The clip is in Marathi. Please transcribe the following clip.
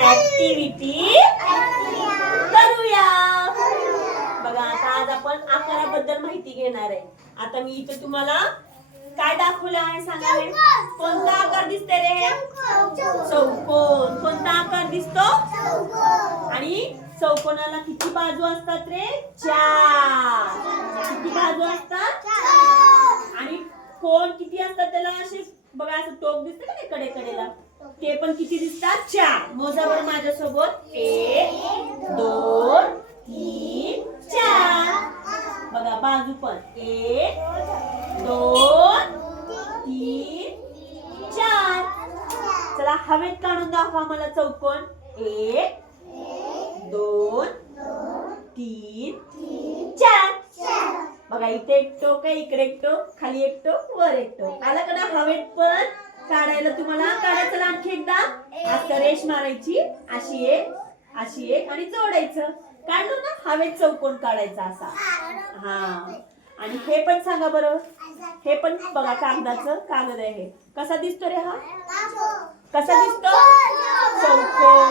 ऍक्टिव्हिटी करूया। बघा आता आज आपण आकाराबद्दल माहिती घेणार आहे। आता मी इथे तुम्हाला काय दाखवलं आहे सांगा रे। कोणता आकार दिसते रे? चौकोन। कोणता आकार दिसतो? आणि चौकोनाला किती बाजू असतात रे? 4। किती बाजू असतात? आणि कोण किती असतात त्याला? असे बघा असं टोक दिसतं का ते कडेकडेला, ते पण किती दिसतात? 4। मोजा बरं माझ्यासोबत। 1 2 3 4। बघा बाजू पण 1 2 3 4। चला हवेत काढून दाखवा मला चौकोन। 1 2 3 4। बघा इथे एक टोक आहे, इकडे एक टोक, खाली एक टोक, वर एक टोक। आला का ना? हवेत पण काढायला तुम्हाला काढायचं आणखी एकदा। असं रेष मारायची, अशी एक आणि जोडायचं। काढलं ना? हवेत चौकोन काढायचा असा। हा आणि हे पण सांगा बरं। हे पण बघा कागद आहे हे। कसा दिसतो रे हा? कसा दिसतो? चौकोन।